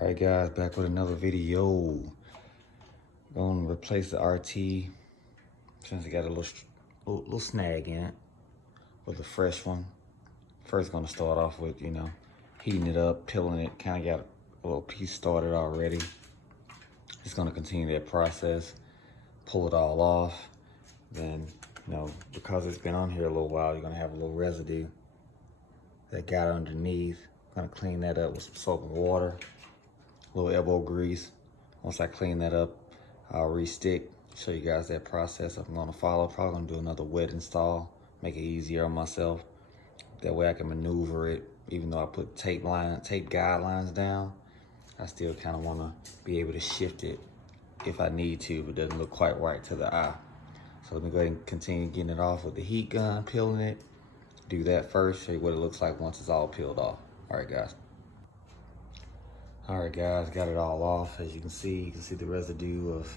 All right, guys, back with another video. Going to replace the RT since it got a little snag in it with a fresh one. First, going to start off with, heating it up, peeling it. Kind of got a little piece started already. Just going to continue that process, pull it all off. Then, because it's been on here a little while, you're going to have a little residue that got underneath. Going to clean that up with some soap and water. A little elbow grease. Once I clean that up, I'll re-stick, show you guys that process I'm gonna follow. Probably gonna do another wet install, make it easier on myself. That way I can maneuver it. Even though I put tape guidelines down, I still kind of wanna be able to shift it if I need to, but it doesn't look quite right to the eye. So let me go ahead and continue getting it off with the heat gun, peeling it. Do that first, show you what it looks like once it's all peeled off. All right, guys. All right, guys, got it all off. As you can see the residue of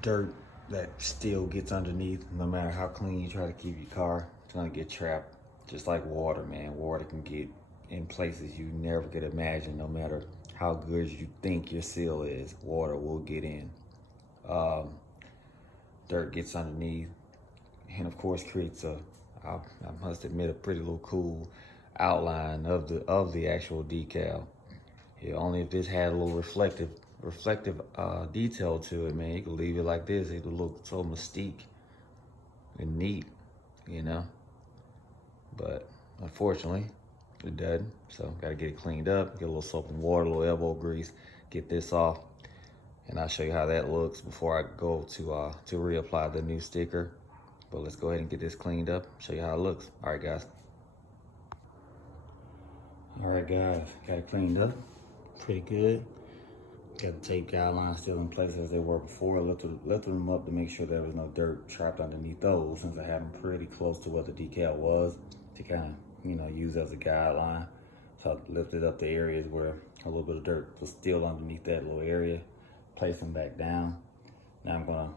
dirt that still gets underneath. No matter how clean you try to keep your car, it's gonna get trapped. Just like water, man. Water can get in places you never could imagine. No matter how good you think your seal is, water will get in. Dirt gets underneath, and of course creates I must admit, a pretty little cool outline of the actual decal. Yeah, only if this had a little reflective detail to it, man. You could leave it like this, it would look so mystique and neat, but unfortunately it doesn't. So gotta get it cleaned up, get a little soap and water, a little elbow grease, get this off, and I'll show you how that looks before I go to reapply the new sticker. But let's go ahead and get this cleaned up, show you how it looks. All right, guys. All right, guys, got it cleaned up. Pretty good. Got the tape guidelines still in place as they were before. Lifted them up to make sure there was no dirt trapped underneath those, since I had them pretty close to what the decal was to kind of, use as a guideline. So I lifted up the areas where a little bit of dirt was still underneath that little area, place them back down. Now I'm gonna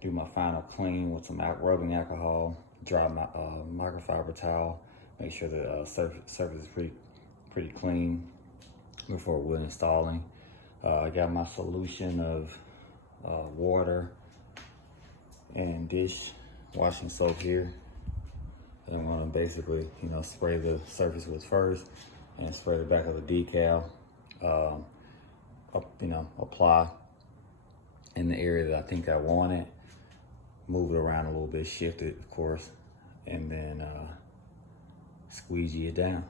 do my final clean with some rubbing alcohol, dry my microfiber towel, make sure the surface is pretty clean before we're installing. I got my solution of water and dish washing soap here. And I'm gonna basically, spray the surface with first and spray the back of the decal. Apply in the area that I think I want it. Move it around a little bit, shift it, of course, and then squeegee it down.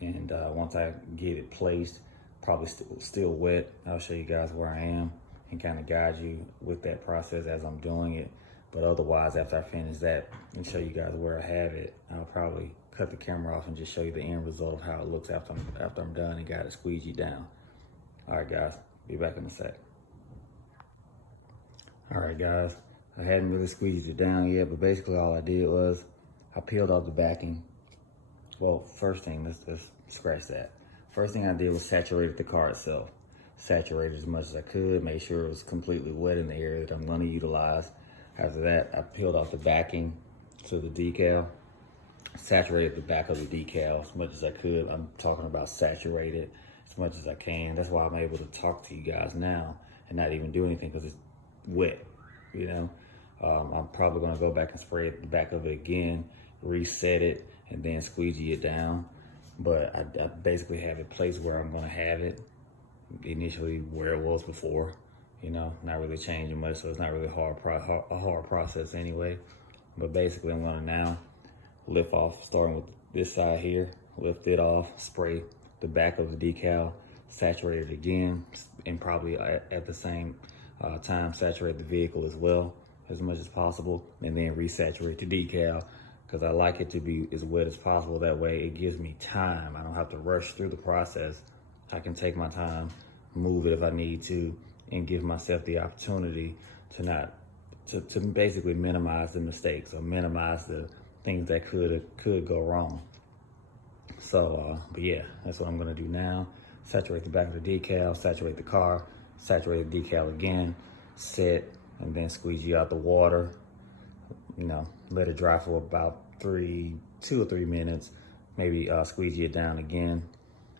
And once I get it placed, probably still wet, I'll show you guys where I am and kind of guide you with that process as I'm doing it. But otherwise, after I finish that and show you guys where I have it, I'll probably cut the camera off and just show you the end result of how it looks after I'm done and got it squeegee down. All right, guys, be back in a sec. All right, guys, I hadn't really squeezed it down yet, but basically all I did was I peeled off the backing. Well, first thing, let's scratch that. First thing I did was saturate the car itself. Saturated as much as I could, made sure it was completely wet in the area that I'm gonna utilize. After that, I peeled off the backing to the decal, saturated the back of the decal as much as I could. I'm talking about saturated as much as I can. That's why I'm able to talk to you guys now and not even do anything because it's wet, I'm probably gonna go back and spray the back of it again, reset it, and then squeegee it down. But I basically have it placed where I'm gonna have it initially where it was before, not really changing much, so it's not really a hard process anyway. But basically I'm gonna now lift off, starting with this side here, lift it off, spray the back of the decal, saturate it again, and probably at the same time saturate the vehicle as well as much as possible, and then resaturate the decal, because I like it to be as wet as possible. That way it gives me time. I don't have to rush through the process. I can take my time, move it if I need to, and give myself the opportunity to basically minimize the mistakes or minimize the things that could go wrong. So, but yeah, that's what I'm gonna do now. Saturate the back of the decal, saturate the car, saturate the decal again, set, and then squeegee out the water. Let it dry for about 2 or 3 minutes, maybe squeegee it down again,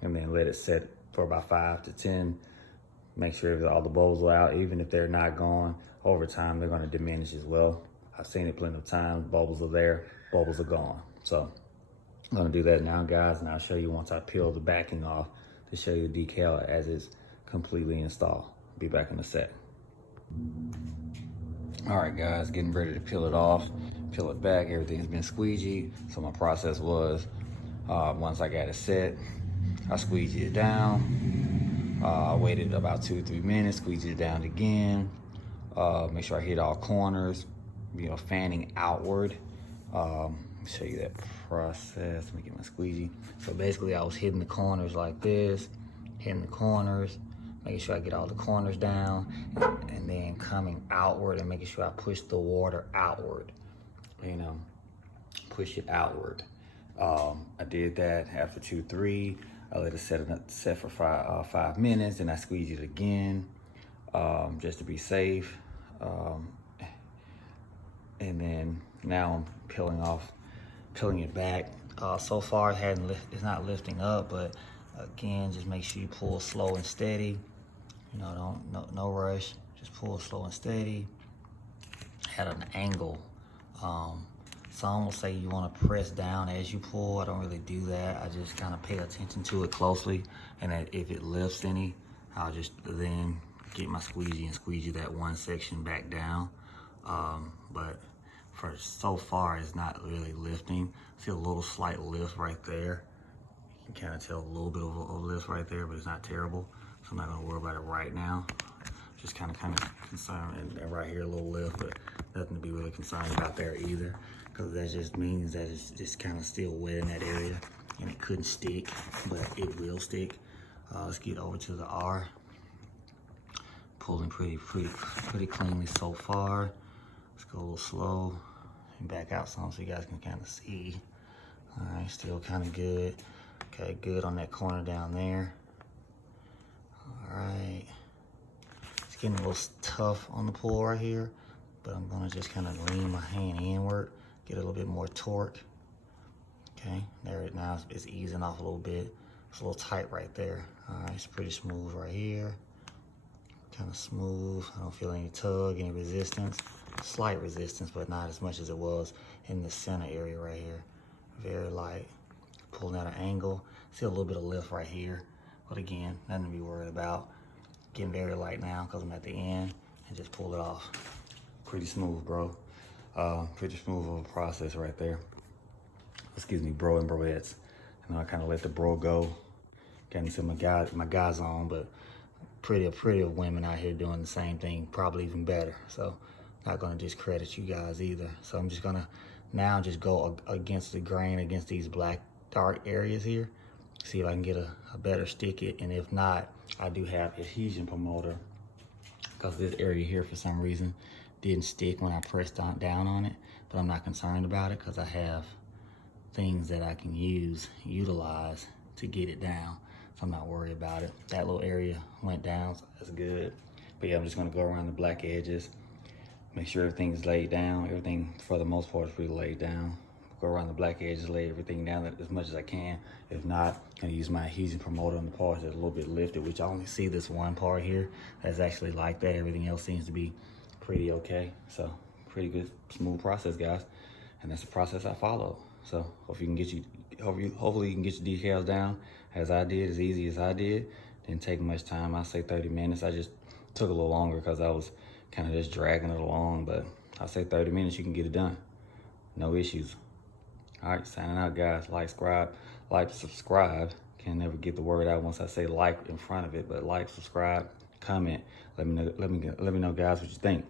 and then let it set for about 5 to 10. Make sure that all the bubbles are out. Even if they're not gone, over time they're going to diminish as well. I've seen it plenty of times. Bubbles are there, bubbles are gone. So I'm going to do that now, guys, and I'll show you once I peel the backing off to show you the decal as it's completely installed. Be back in a sec. All right, guys, getting ready to peel it off, peel it back. Everything's been squeegeed. So my process was, once I got it set, I squeegeed it down. I waited about 2 or 3 minutes, squeegeed it down again. Make sure I hit all corners, fanning outward. Show you that process. Let me get my squeegee. So basically I was hitting the corners like this, hitting the corners, making sure I get all the corners down, and then coming outward and making sure I push the water outward, push it outward. I did that after 2, 3. I let it set for 5 minutes, and I squeezed it again, just to be safe. And then now I'm peeling it back. So far it's not lifting up, but again, just make sure you pull slow and steady. No rush. Just pull slow and steady at an angle. Some will say you want to press down as you pull. I don't really do that. I just kind of pay attention to it closely, and if it lifts any, I'll just then get my squeegee and squeegee that one section back down. But for so far, it's not really lifting. See a little slight lift right there. You can kind of tell a little bit of a lift right there, but it's not terrible. So I'm not gonna worry about it right now. Just kind of concerned, and right here a little lift, but nothing to be really concerned about there either, because that just means that it's just kind of still wet in that area, and it couldn't stick, but it will stick. Let's get over to the R. Pulling pretty cleanly so far. Let's go a little slow and back out some so you guys can kind of see. All right, still kind of good. Okay, good on that corner down there. All right. It's getting a little tough on the pull right here, but I'm gonna just kind of lean my hand inward, get a little bit more torque. Okay, there it now it's easing off a little bit. It's a little tight right there. All right, it's pretty smooth right here. Kind of smooth. I don't feel any tug, any resistance. Slight resistance, but not as much as it was in the center area right here. Very light. Pulling at an angle. See a little bit of lift right here, but again, nothing to be worried about. Getting very light now because I'm at the end, and just pull it off. Pretty smooth, bro. Pretty smooth of a process right there. Excuse me, bro and broettes. I kind of let the bro go. Getting some of my guys on, but pretty of women out here doing the same thing, probably even better. So not gonna discredit you guys either. So I'm just gonna now just go against the grain, against these black dark areas here. See if I can get a better stick it, and if not, I do have adhesion promoter, because this area here for some reason didn't stick when I pressed down on it, but I'm not concerned about it because I have things that I can utilize to get it down. So I'm not worried about it. That little area went down, so that's good. But yeah, I'm just gonna go around the black edges, make sure everything's laid down. Everything, for the most part, is pretty laid down. Go around the black edges, lay everything down as much as I can. If not, I'm gonna use my adhesion promoter on the parts that's a little bit lifted, which I only see this one part here that's actually like that. Everything else seems to be pretty okay. So pretty good, smooth process, guys. And that's the process I follow. So hopefully you can get your decals down as I did, as easy as I did. Didn't take much time. I say 30 minutes. I just took a little longer because I was kind of just dragging it along, but I say 30 minutes, you can get it done. No issues. All right, signing out, guys. Like, subscribe. Can never get the word out once I say like in front of it, but like, subscribe, comment. Let me know, guys, what you think.